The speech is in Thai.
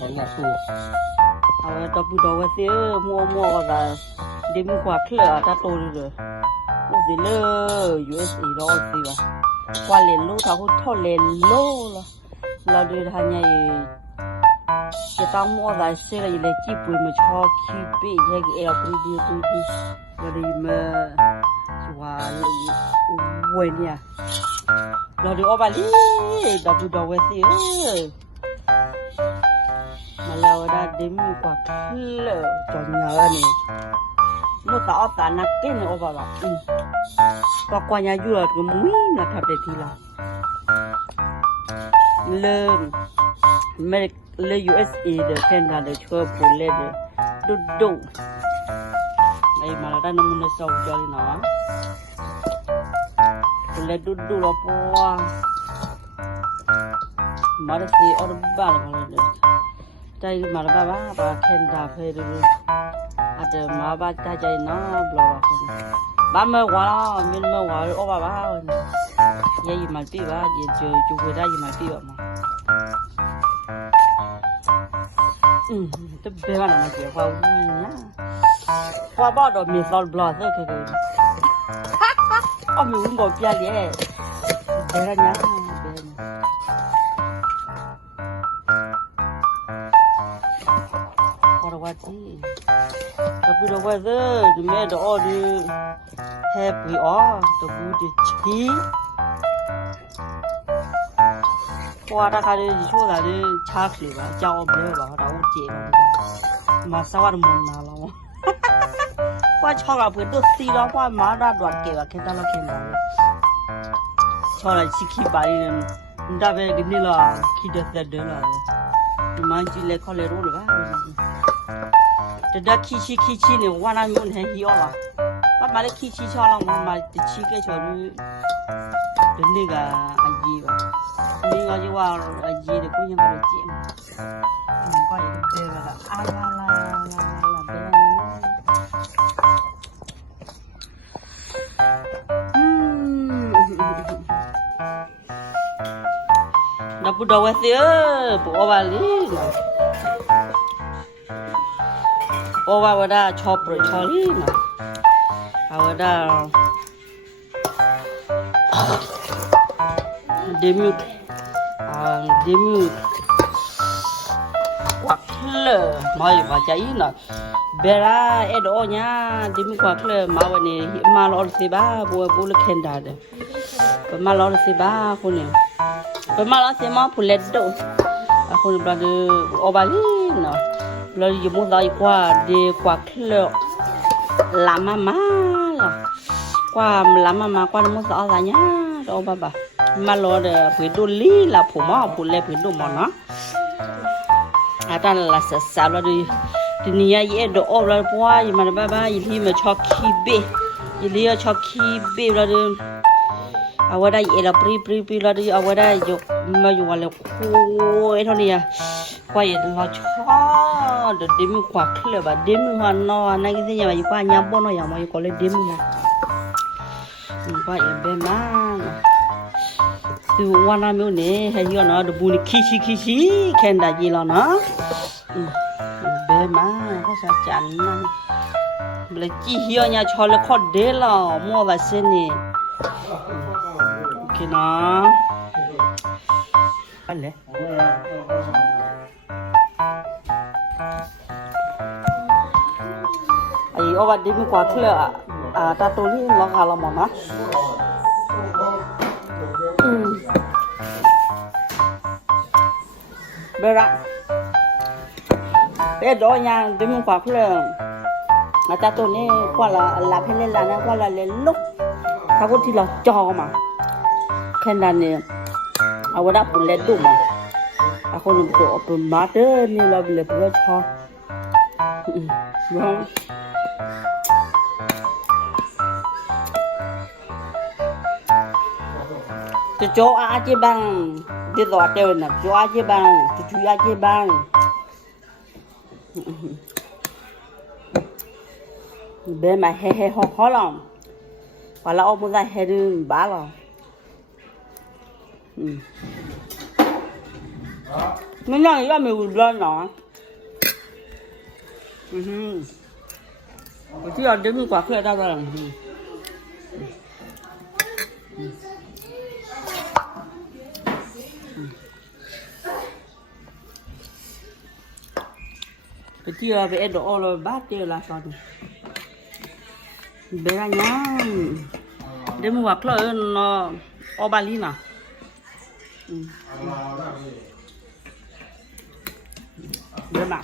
bọn nhà tù tao bù đầu cái mua là đi mua quà kia ta tôi rồi mua gì lơ USD đó gì vậy qua liền lô tao cũng thò liền lô là đi hàng ngày cái tao mua lại xe là lấy chi bùi mà cho chi bị cái eo bùi đi là đi mà chùa quên nha là đi ở Bali tao bù đầu cái mà lâu đã đếm quả khờ cho nhớ này mua tao ta nát cái này ở bà qua nhà du lịch cái mũi là thật để thì là lên USA để Canada để chơi phụ lên để đu này mà là đang nằm sâu cho đi nó phụ lên đu là po mà là gì ở ba làใจมาแล้วบ้าเข็นดาเพลินอาจจะมาบ้าใจน้าบล็อกบ้าเมื่อวานมีเมื่อวานโอ้บ้ายังยิ่งมาปีบ้ายังเจอจูเวด้ยิ่งมาปีออกมาจะเบื่อหน่อยเกี่ยวกับวิ่งเนี่ยพอบ้าโดนมีซอลบล็อกเลยคือเอามีวิ่งบ่อยเพี้ยเลยเบื่อเนี่ยtapi the weather the made all the happy all the good chi qua ra cái gì chỗ là đi chát gì vậy cháu ông bé bảo đâu chị mà sao ăn món nào đâu qua cho cả bữa tôi xí đó qua má ra đoạt kẹo cái ta nó kẹo nào cho là chỉ khi bài nên đã về cái này là khi được đỡ là mà chỉ lấy khó lấy rồi đó đã khi chi này qua năm muốn hay hiểu à bắt mà khi chi cho lòng mà chi cái chỗ như đến đây là anh gì vậy đi ngồi như vào anh gì để cũng như vào được chuyện coi đây là ai là bữa đầu ấy bữa bà lý bữa bà chop rồi cho lý mà bà demi quạt lờ mày bà cháy nè bé ra ở đó nhá demi quạt lờ màวันนี้มาลอสิบ้าบัวบุลเคนดาเดมาลอสิบ้าคนนี้มาลอสิมาผู้เล็ดดูคนบลาดูอบาลีเนาะเราอยู่มุ่งใจกว่าดีกว่าเคลลามาล่ะกว่าลามากว่ามุ่งจะอะไรเนี่ยเราบ้ามาลอเดผู้ดูลีล่ะผู้มาผู้เล็ดผู้ดูมันเนาะอาจารย์ละเสร็จแล้วดูทีนี้ยี่ดูอบแล้วเพราะว่ายี่มันบ้ายี่ที่มันชอบขี้เบ้ยี่ที่ชอบขี้เบ้แล้วดูเอาไว้ได้เอลปรีแล้วดูเอาไว้ได้ยกมาอยู่วันละโอ้ยเท่านี้กว่าเราชอบเดี๋ยวดิมกว่าเคลือบดิมหันนอนนั่งกินยังไงกว่าย่ำบ่นอย่างมันก็เลยดิมนะกว่าเบ็ดมาดูวันนั้นมีเนี่ยให้ย้อนเนาะดูบุญขี้แค่ได้ยีแล้วเนาะเบ็ดมาเขาจะจันนั่นเลยจี้เหี้ยเนี่ยชอเลยขอเดล่ะมัวว่าเส้นนี่โอเคนะไปเลยไอ้เอาวัดดีมีกว่าเคลือตาตัวนี้ลองหาเราหมดนะเบระเบ็ดดอยยังดีมีกว่าเคลือตาตัวนี้กว่าละเพลเลนะกว่าละเลลุกเขาก็ที่เราจอมาแค่นั้นเนี่ยเอาไว้ดับปุ่นเล็ดดุมาคนอื่นก็เป็นมาเตอร์นี่เราเลยเพื่อชอบจะโจอาเจ็บังที่ตัวเดียวน่ะโจอาเจ็บังจะช่วยอาเจ็บังเบนมาเฮ่ฮอลล์พอเราเอามือใส่เฮดึงบ้าหรอ没让也没有热闹。我就要这么挂客到了。cái chia về đồ rồi bát chia là sao đi bé ra nhá để mua hoặc là nó ở Bali nào để mà